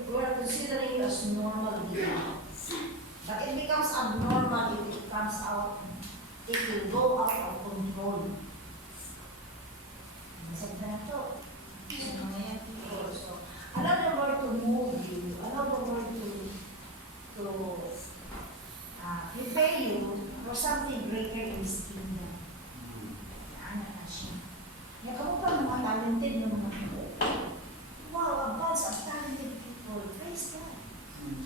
We're considering you as normal now. But it becomes abnormal if it comes out, it will go out of control. Masag na ito. So, allow the Lord to move you, allow the Lord to prepare you for something greater in His kingdom. Ano na siya. Kaya kamo pa mga talented ng mga people. Wow, a bunch of talented people. Praise God.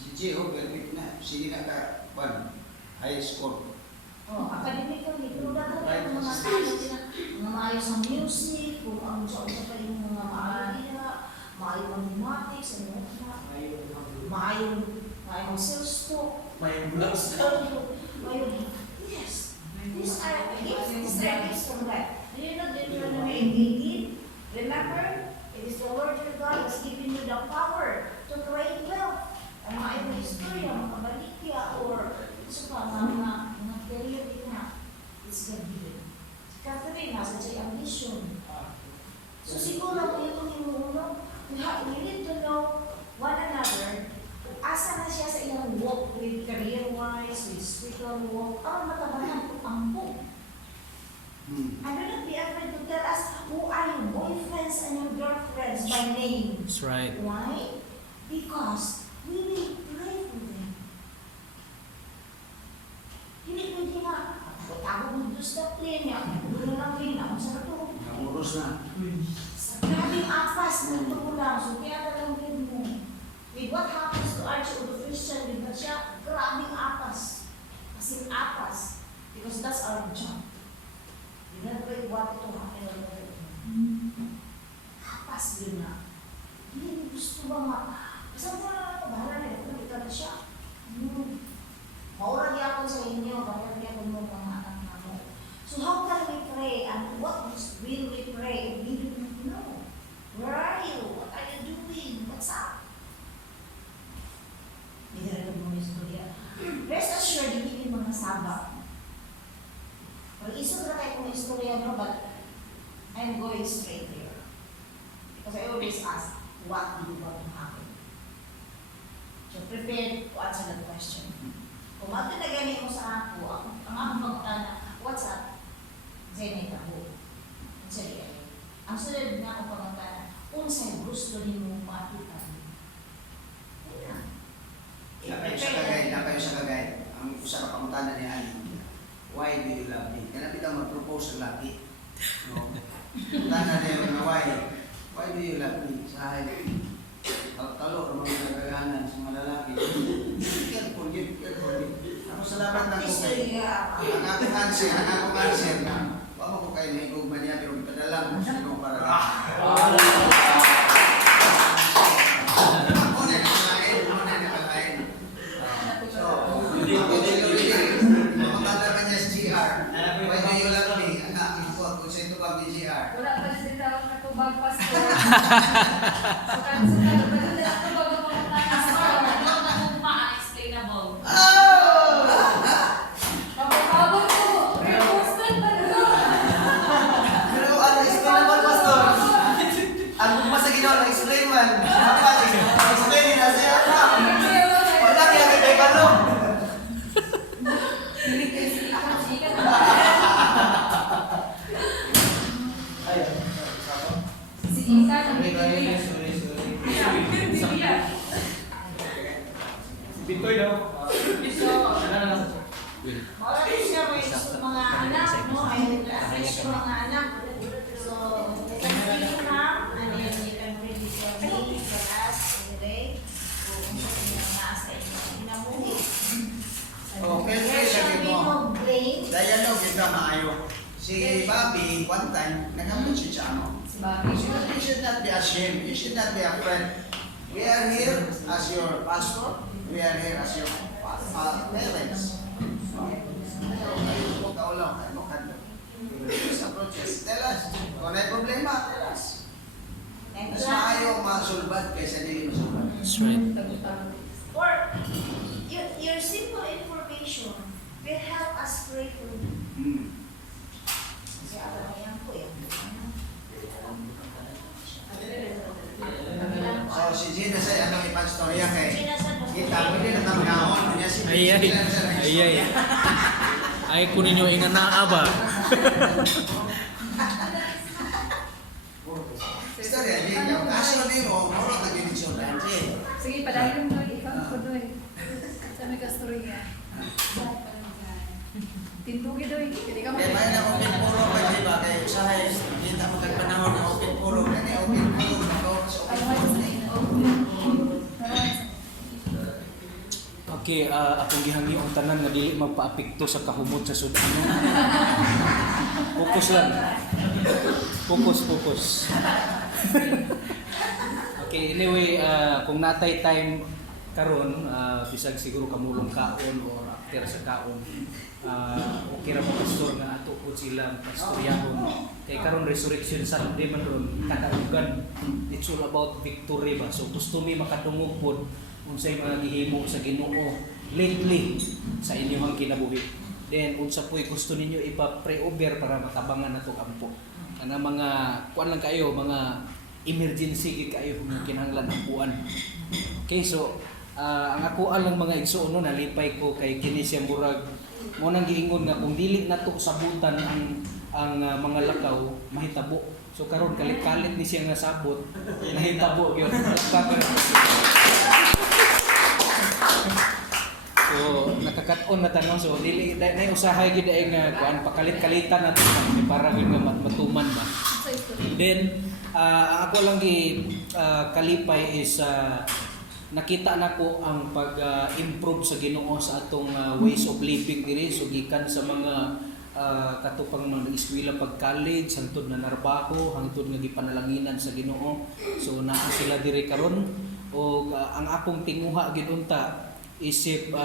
Si Gio, graduate na. Sige na ka, high school. Academically, pero dapat ang mga talented na mga maayos ang music, kung ang sa pa yung mga maayong mathematics, maayong sales talk, May vlogs na. yes. These are gifts from God. Do you know Deuteronomy 18? Remember, it is the Lord your God who has given you the power to create wealth. Ang maayong istorya, mga balikya, or isa pa, mga career din na, it's God given. Si Catherine, nasa siya ambition. So siguro, kung itong inuulo, we need to know one another. Kung asa na siya sa ilang walk with career-wise, with spiritual walk, ang matabahan kung ampo. Hmm. And do not be afraid to tell us who are your boyfriends and your girlfriends by name. That's right. Why? Because we will pray for them. Hindi pwede nga, ako mo Diyos na plane niya, doon lang plane ako sa ito. Namuros na. Sa grabing apas ng tulang, so kaya talagang plane mo. With what happens to Archie o the Christian, with that siya, grabing apas. Kasi apas, because that's our job. We not pray what to happen or whatever. Apas din na. Hindi mo gusto ba nga, basta mo na ako, bahala na ito, ito na siya. Maurag yapon sa inyo, bahala yapon mo mga anak na mo. So how can we pray and what will we pray if we don't know? Where are you? What are you doing? What's up? Hindi rin mo istorya. Rest assured, hindi yung mga sabak. Well, isog na kayo kung istorya no, but I'm going straight here. Because I always ask, what do you want to happen? So prepare to answer that question. Kung magtinagani mo sa ako, ang akong magtana, what's up? Zenny ka ho. Sige. Ang sunod na akong pagkakana, kung sa'yo gusto din mo makita. Na kayo sa kagay. Ang usa ka pangutana ni Ani. Why do you love me? Kaya natin mag-propose ang laki. No? Tana niya na why? Why do you love me? Sahay. Talo ng mga nagagahanan sa mga lalaki. Careful yun. Ako salamat na ko kay. Ang akong answer na. Wala ko kayo na igugman niya pero padala mo sa inyo para. Wala pa siya tawag na tubag, pastor. Sukat-sukat pa siya na tubag ang mga pastor. Explainable. Pagkakabot ko, reposted pa doon. Pero ano, explain naman, pastor. Ang bumasa ginawa na explain man. Explain nila siya. Wala kaya kay Palo. Sige ka, Bitoy daw. Wala din siya may mga anak, no? Ay, fresh mga anak. So, you can bring him and then you can bring his family for us today. So, kung sa inyo ang nasa inyo, inamuhi. Okay, There shall be no blame. Dahil ano, kita maayo. Si Bobby, one time, nagamit siya siya, ano? si Bobby. You should not be ashamed. You should not be afraid. We are here as your pastor. We are here as your parents. Tell us. Kung may problema, tell us. And Mas maayo masulbad kaysa hindi masulbad. That's right. or your simple information will help us pray for you. Kasi alam mo yan po yan. So si Gina sa ano ipagstorya kay Sinasabi kita pwede na tamangahon niya si Ay. Ay, kunin nyo inanaa ba? Istorya din yung kaso din mo, moro na ginisyon na Sige, padahil mo ikaw ko doon. Sa may kastorya. Tintugi doon. Hindi ka kaya may na open puro ka di ba kay usahay kita mo kag panahon na open puro kani open puro na ko so Okay, akong gihangi ang tanan nga dili magpaapekto sa kahumot sa Sudan. Focus lang. Focus. Okay, anyway, kung natay time karon, bisag siguro kamulong kaon or after sa kaon, okay ra mo pastor nga ato po sila pastoryahon. Kay karon resurrection Sunday man ron, kadaugan. It's all about victory ba. So gusto mi makadungog pod unsay mga gihimo sa Ginoo lately sa inyong kinabuhi. Then unsa po'y gusto ninyo ipa-pray over para matabangan nato ampo. Ana mga kuan lang kayo, mga emergency gid kayo nga kinahanglan ampuan. Okay, so ang ako lang mga igsuon no nalipay ko kay kini siya murag mo nang giingon nga kung dili nato sabutan ang mga lakaw mahitabo. So karon kalit-kalit ni siya nga sabot, nahitabo gyud. So nakakaton na tanong, so dili na usahay gyud ay nga kuan pakalit-kalitan nato para gyud nga matuman ba. Then ako lang kalipay is nakita nako ang pag-improve sa Ginoo sa atong ways of living diri, so gikan sa mga katupang mga eskwela pag college hangtod na narbaho hangtod nga gipanalanginan sa Ginoo. So naa sila diri karon, o ang akong tinguha gid unta isip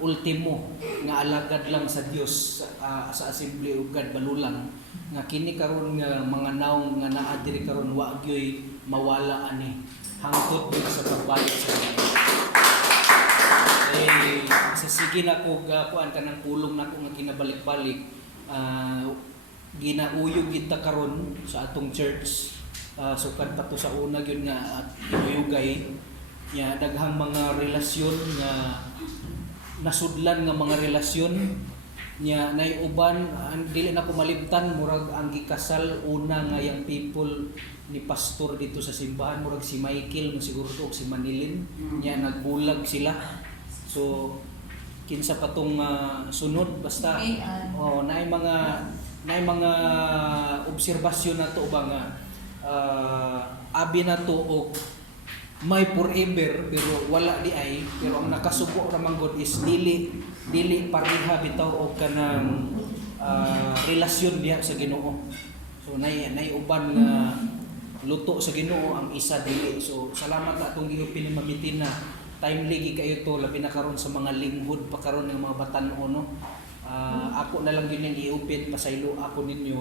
ultimo nga alagad lang sa Dios sa Assembly of God Balulang, nga kini karon nga mga naong nga naa diri karon wa gyoy mawala ani hangtod sa pagbalik sa Dios. Sa sige na ko kuan kanang pulong nako nga kinabalik-balik, ginauyog kita karon sa atong church, sukad pa to sa una gyud nga at inuyugay nya daghang mga relasyon nga nasudlan nga mga relasyon nya nay uban dili na ko malibtan murag ang gikasal una nga yang people ni pastor dito sa simbahan murag si Michael siguro to si Manilin nya nagbulag sila. So kinsa pa tong sunod basta naay mga obserbasyon na to ba nga abi na to og may forever pero wala di ay, pero ang nakasubo ramang God is dili pareha bitaw og kanang relasyon diha sa Ginoo. So nay uban nga luto sa Ginoo, ang isa dili. So salamat na atong giupin ni Mamitin na timely gi kayo to labi na karon sa mga linghod pa karon ng mga batan-o no. Ako na lang yun yung iupin pasaylo ako ninyo.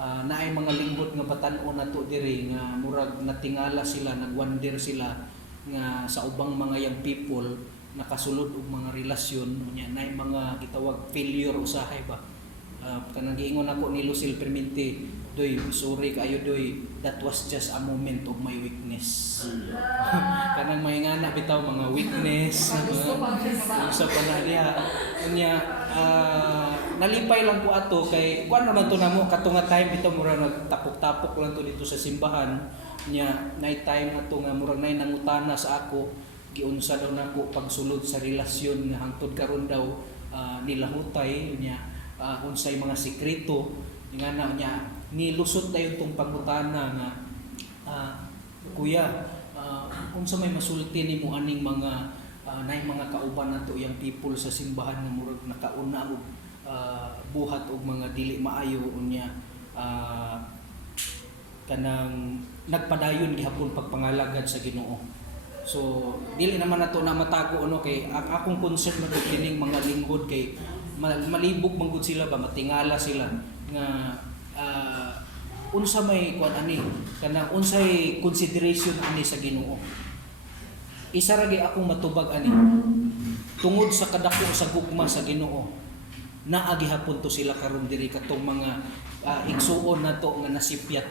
Naay mga linghod nga batan-o nato diri nga murag natingala sila, nagwander sila nga sa ubang mga young people nakasulod og mga relasyon nya naay mga gitawag failure usahay ba. Kanang giingon ako ni Lucille Permente, doy sorry kayo doy, that was just a moment of my weakness. Kanang may ngana bitaw mga weakness sa panadiha nya nalipay lang ko ato kay kuan naman to namo katunga time bitaw mura nagtapok-tapok lang to dito sa simbahan nya night time ato nga mura nay nangutana sa ako giunsa daw nako pagsulod sa relasyon nga hangtod karon daw nilahutay nya unsay mga sekreto nga na nya nilusot dayon tong pangutana nga kuya unsa may masulti nimo aning mga nay mga kauban nato yang people sa simbahan nga murag nakauna og buhat og mga dili maayo unya kanang nagpadayon gihapon pagpangalagad sa Ginoo. So dili naman nato na matago ano kay ang akong concern man kining mga linghod kay malibog man gud sila ba matingala sila nga unsa may kuan ani kanang unsay consideration ani sa Ginoo. Isa ra gyud akong matubag ani tungod sa kadako sa gugma sa Ginoo naa gihapon to sila karon diri katong mga igsuon nato nga nasipyat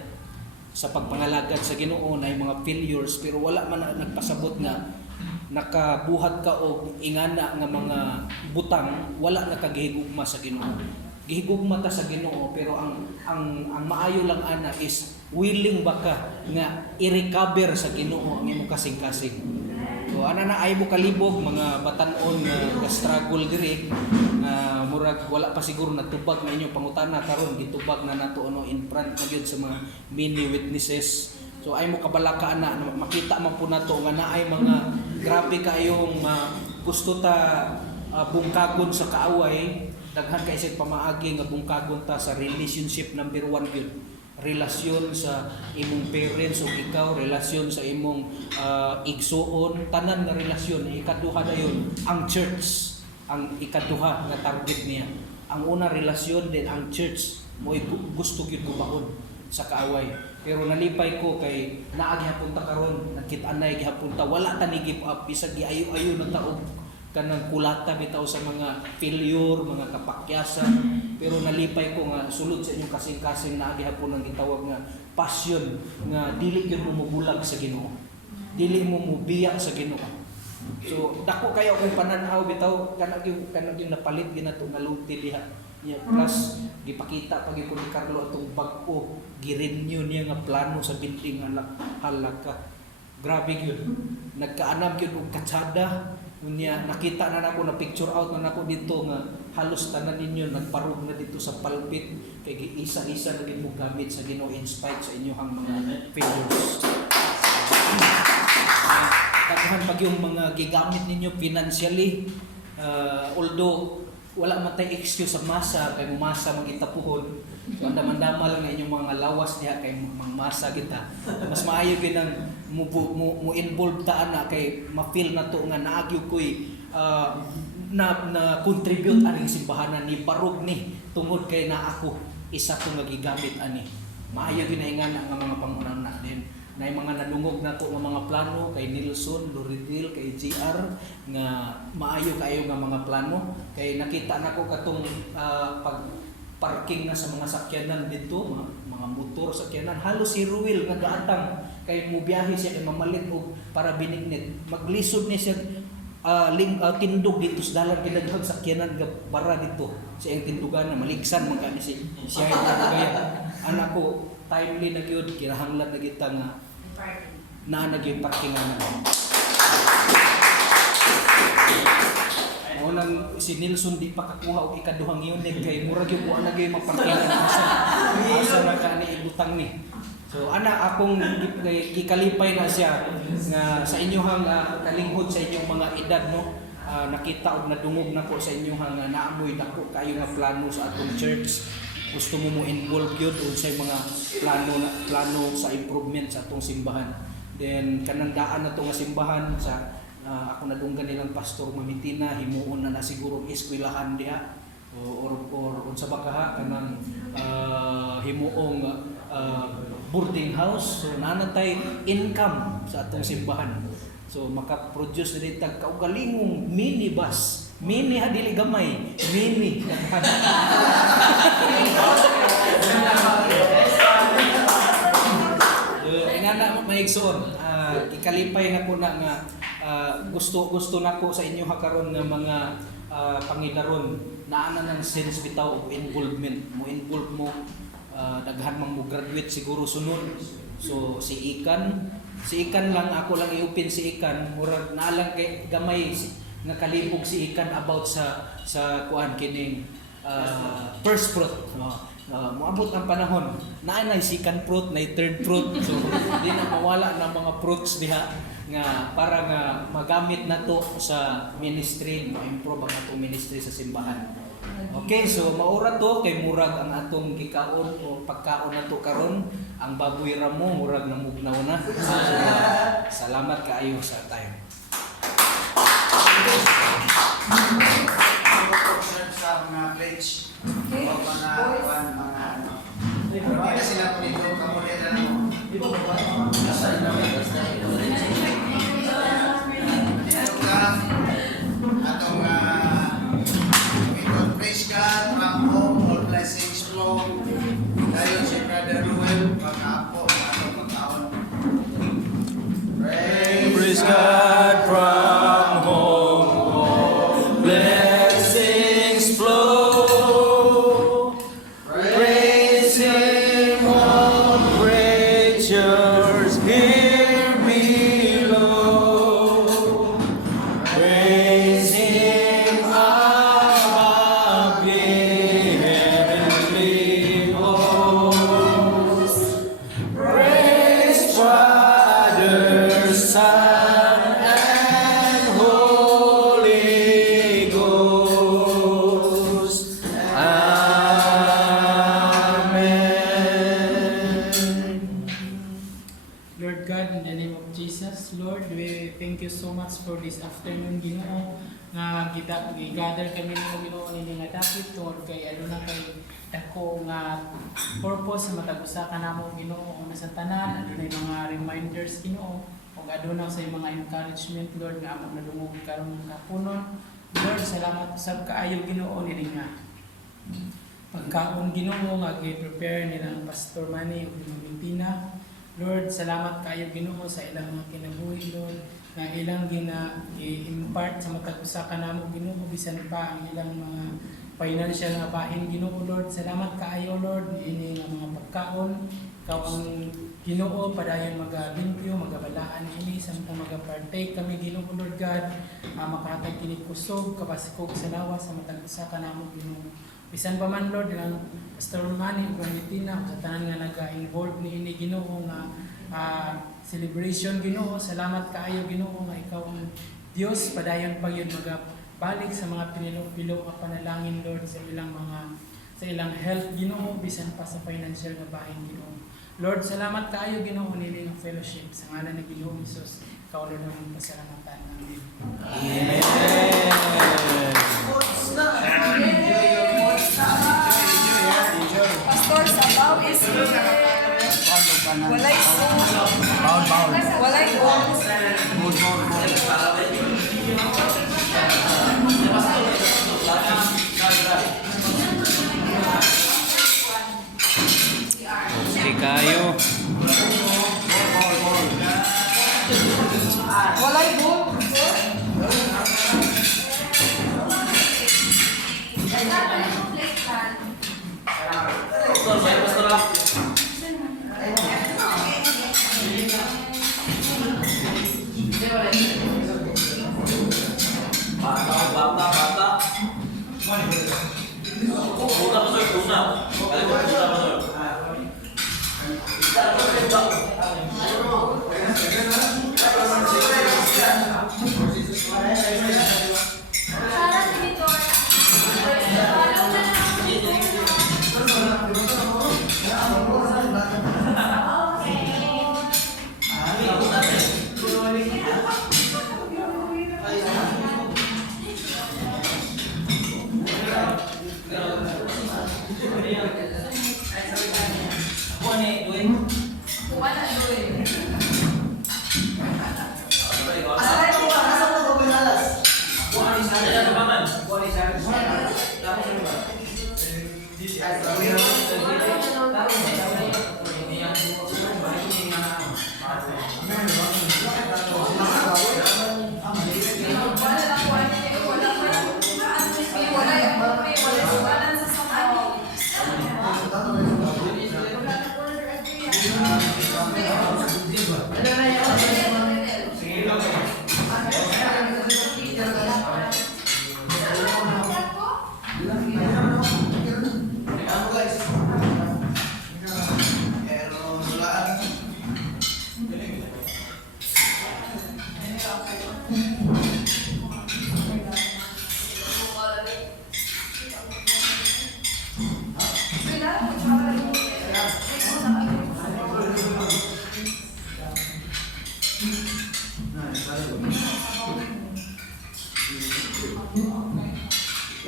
sa pagpangalagad sa Ginoo na mga failures pero wala man nagpasabot nga nakabuhat ka og ingana nga mga butang wala nakagihigugma sa Ginoo. Gihigugma ta sa Ginoo pero ang maayo lang ana is willing ba ka nga i-recover sa Ginoo ang imong kasing-kasing. So ana na ay mo kalibog mga batan-on nga struggle diri murag wala pa siguro natubag na inyong pangutana karon gitubag na nato ano in front na gyud sa mga many witnesses. So ay mo kabalaka na makita man po nato nga naay mga grabe kayong gusto ta bungkagon sa kaaway daghan kay isig pamaagi nga bungkagon ta sa relationship number 1 gyud. Relasyon sa imong parents o ikaw, relasyon sa imong igsuon, tanan nga relasyon. Ikaduha dayon ang church, ang ikaduha nga target niya. Ang una relasyon din ang church mo gusto gyud gubahon sa kaaway. Pero nalipay ko kay naa gihapon ta karon, nakit-anay gihapon ta wala ta ni give up bisag giayo-ayo na taog kanang kulata bitaw sa mga failure, mga kapakyasan. Pero nalipay ko nga sulod sa inyong kasing-kasing na gihapon ang gitawag nga passion nga dili gyud mo mubulag sa Ginoo. Dili mo mubiya sa Ginoo. So dako kayo kung pananaw bitaw kanag yung napalit ginato nga luti diha. Yeah, plus gipakita pag ni Carlo atong bag-o girenew niya nga plano sa building nga halaka. Grabe yun. Nagkaanam yun og katsada. Unya nakita na nako na picture out na nako dito nga halos tanan ninyo nagparog na dito sa pulpit kay isa-isa na din mo gamit sa Ginoo in spite sa inyong mga failures. Daghan pag yung mga gigamit ninyo financially, although wala man tay excuse sa masa kay masa magitapuhon. So andam-andama lang na inyong mga lawas diha kay mangmasa kita. Mas maayo ginang mo involve ta ana kay ma-feel na to nga naagyo koy na contribute aning simbahanan ni barog ni tungod kay na ako isa to nga gigamit ani. Maayo ginaingan nga mga pangunana din. Na mga nadungog na to nga mga plano kay Nilson, Loridil, kay GR nga maayo kayo nga mga plano kay nakita nako katong pag parking na sa mga sakyanan dito mga motor sakyanan halos si Ruel nga gaatang kay mo biyahe siya kay mamalit og para binignit maglisod ni siya tindog dito sa dalan kinaghag sakyanan ga para dito sa iyang tindugan na maligsan man kani siya gaya anak ko timely na gyud kinahanglan na kita nga na naging parkingan na. Unang si Nilson di pa kakuha og ikaduhang unit kay murag yung buwan lagi maparkingan asa na kani ibutang ni. So ana akong gikalipay na siya nga sa inyohang kalinghod sa inyong mga edad no. Nakita og nadungog nako sa inyohang naamoy dako kayo nga plano sa atong church. Gusto mo involve yun sa mga plano sa improvement sa atong simbahan. Then kanandaan na to nga simbahan sa ako nadunggan nilang pastor Mamitina himuon na siguro eskwelahan diha or unsa ba kaha kanang himuong boarding house so nanatay income sa atong simbahan. So maka-produce na dito kaugalingong minibus. Mini ha dili gamay, mini. Ingana maigsoon. Ikalipay na ko na nga gusto nako sa inyo karon nga mga pangidaron naana ng sense bitaw og involvement mo involve mo daghan man mo graduate siguro sunod. So si Ikan lang ako lang i-open si Ikan murag naalang kay gamay nga kalibog si Ikan about sa kuan kining first fruit moabot ang panahon na second fruit na third fruit so di na mawala ng mga fruits diha nga para nga magamit nato sa ministry ma-improve ang atong ministry sa simbahan. Okay, so maura to kay murag ang atong gikaon o pagkaon nato karon ang baboy ramo murag namugnaw na. Salamat kaayo sa time. Sa mga pledge. Okay. O mga hindi na sila po dito kamuli na mo. Atong praise God from home, all blessings flow. Dayon si Brother Ruel, pag-apo, atong pagkaon. Praise God from home, all blessings flow. Praise Him, all creatures here below. Praise Him above the heavenly hosts. Praise Father, Son, and Holy Ghost. Amen. Lord God, in the name of Jesus, Lord, we thank you so much for this afternoon, Ginoo, nga gather kami nimo Ginoo ni nga dapit tungod kay aduna kay dako nga purpose sa matag-usa ka namo Ginoo nga sa tanan adunay mga reminders Ginoo ug aduna sa mga encouragement Lord nga among nadungog karon nga kapunon. Lord, salamat sa kaayo Ginoo ni nga pagkaon Ginoo nga gi-prepare nilang Pastor Manny ug ni Tina. Lord, salamat kayo Ginoo sa ilang mga kinabuhi Lord. na ilang i-impart sa matag usa ka namo Ginoo bisan pa ang ilang mga financial nga bahin Ginoo Lord. Salamat kaayo Lord ini nga mga pagkaon ikaw ang Ginoo padayon magalimpyo magabalaan ini samtang magapartake kami Ginoo Lord God makahatag kini kusog kapasikog sa lawas sa matag usa ka namo Ginoo. Bisan pa man Lord ang Pastor Manny ug Valentina sa tanan nga naga-involve ni ini Ginoo nga celebration Ginoo. Salamat kaayo Ginoo nga ikaw ang Dios padayon pa yun magabalik sa mga pinilo nga panalangin Lord sa ilang health Ginoo bisan pa sa financial nga bahin Ginoo. Lord salamat kaayo Ginoo nini nga fellowship sa ngalan ni Ginoong Hesus ikaw Lord ang pasalamatan. Amen. Amen. Pastor, sabaw is walay walay Okay kayo. walay bowl.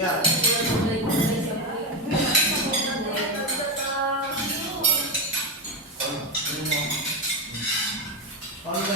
Yeah. Bago